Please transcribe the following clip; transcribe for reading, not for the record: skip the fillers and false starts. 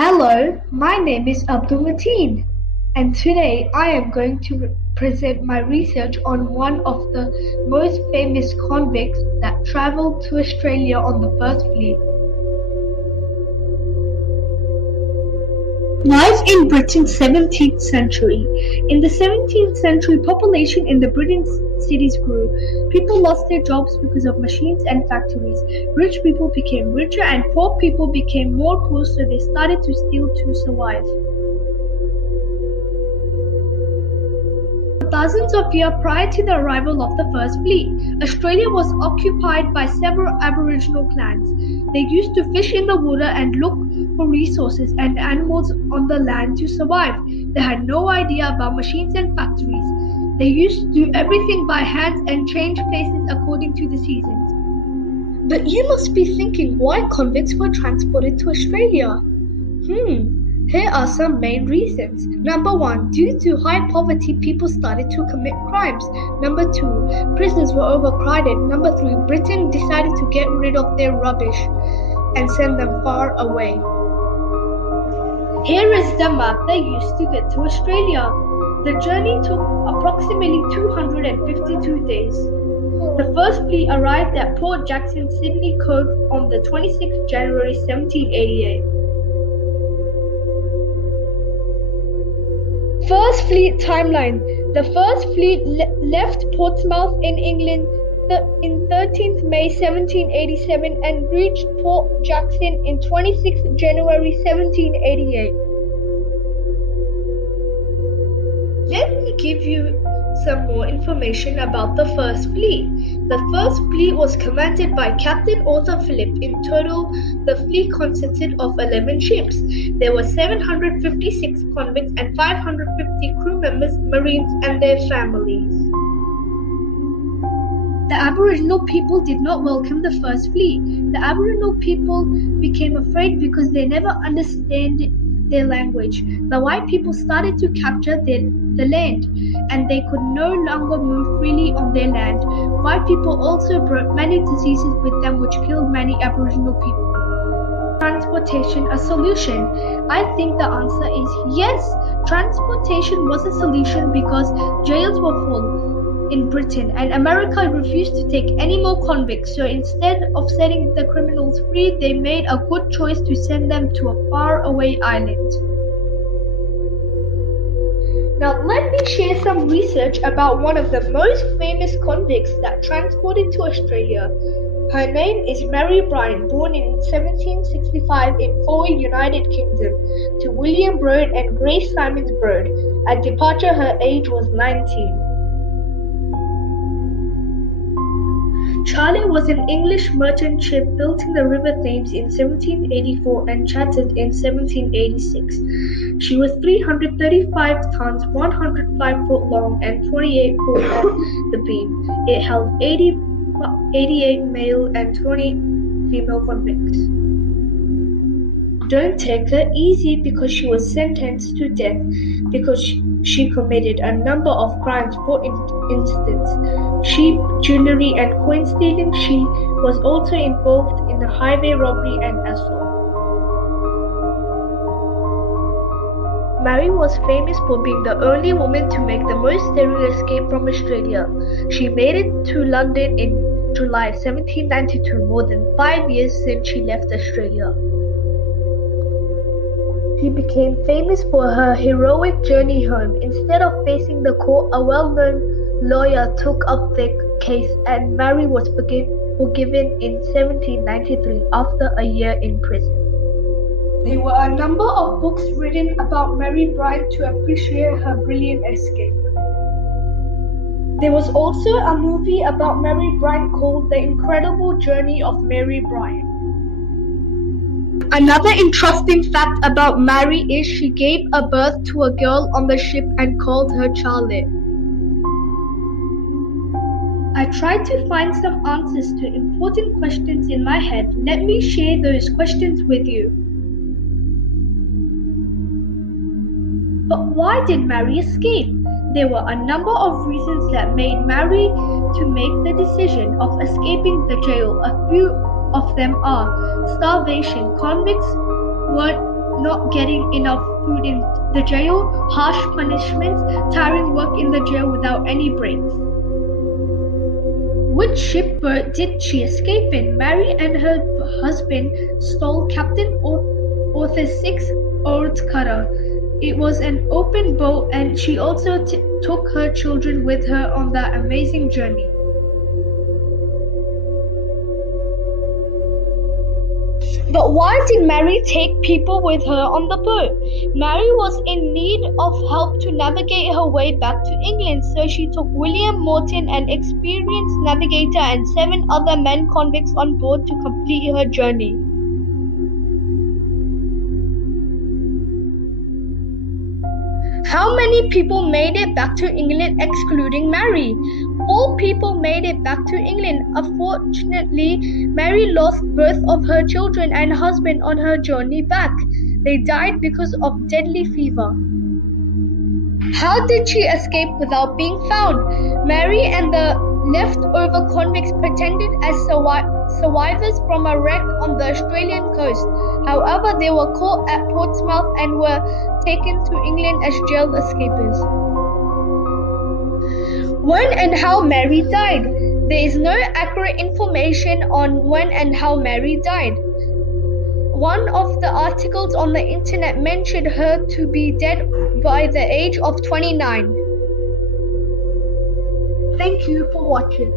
Hello, my name is Abdul Mateen, and today I am going to present my research on one of the most famous convicts that traveled to Australia on the First Fleet. Life in Britain 17th century. In the 17th century, population in the Britain cities grew. People lost their jobs because of machines and factories. Rich people became richer and poor people became more poor, so they started to steal to survive. Thousands of years prior to the arrival of the First Fleet, Australia was occupied by several Aboriginal clans. They used to fish in the water and look for resources and animals on the land to survive. They had no idea about machines and factories. They used to do everything by hands and change places according to the seasons. But you must be thinking why convicts were transported to Australia. Here are some main reasons. Number 1, due to high poverty, people started to commit crimes. Number 2, prisons were overcrowded. Number 3, Britain decided to get rid of their rubbish and send them far away. Here is the map they used to get to Australia. The journey took approximately 252 days. The First Fleet arrived at Port Jackson, Sydney Cove on the 26th January 1788. First Fleet timeline. The First Fleet left Portsmouth in England in 13th May 1787 and reached Port Jackson in 26th January 1788. Let me give you some more information about the First Fleet. The First Fleet was commanded by Captain Arthur Phillip. In total, the fleet consisted of 11 ships. There were 756 convicts and 550 crew members, marines, and their families. The Aboriginal people did not welcome the First Fleet. The Aboriginal people became afraid because they never understood their language. The white people started to capture the land, and they could no longer move freely on their land. White people also brought many diseases with them which killed many Aboriginal people. Transportation a solution? I think the answer is yes. Transportation was a solution because jails were full in Britain and America refused to take any more convicts, so instead of setting the criminals free, they made a good choice to send them to a faraway island. Now let me share some research about one of the most famous convicts that transported to Australia. Her name is Mary Bryant, born in 1765 in Fowey, United Kingdom, to William Broad and Grace Simons Broad. At departure, her age was 19. Charlie was an English merchant ship built in the River Thames in 1784 and chartered in 1786. She was 335 tons, 105 foot long, and 28 foot at the beam. It held 88 male and 20 female convicts. Don't take her easy because she was sentenced to death because she committed a number of crimes. For instance, sheep, jewelry, and coin stealing. She was also involved in a highway robbery and assault. Mary was famous for being the only woman to make the most daring escape from Australia. She made it to London in July 1792, more than 5 years since she left Australia. She became famous for her heroic journey home. Instead of facing the court, a well-known lawyer took up the case and Mary was forgiven in 1793 after a year in prison. There were a number of books written about Mary Bryant to appreciate her brilliant escape. There was also a movie about Mary Bryant called The Incredible Journey of Mary Bryant. Another interesting fact about Mary is she gave a birth to a girl on the ship and called her Charlotte. I tried to find some answers to important questions in my head. Let me share those questions with you. But why did Mary escape? There were a number of reasons that made Mary to make the decision of escaping the jail. A few of them are starvation. Convicts weren't not getting enough food in the jail, harsh punishments, tiring work in the jail without any breaks. Which shipboat did she escape in? Mary and her husband stole Captain Arthur's 6-oared cutter. It was an open boat, and she also took her children with her on that amazing journey. But why did Mary take people with her on the boat? Mary was in need of help to navigate her way back to England, so she took William Morton, an experienced navigator, and 7 other men convicts on board to complete her journey. How many people made it back to England excluding Mary? 4 people made it back to England. Unfortunately, Mary lost both of her children and husband on her journey back. They died because of deadly fever. How did she escape without being found? Mary and the leftover convicts pretended as survivors from a wreck on the Australian coast. However, they were caught at Portsmouth and were taken to England as jail escapers. When and how Mary died. There is no accurate information on when and how Mary died. One of the articles on the internet mentioned her to be dead by the age of 29. Thank you for watching.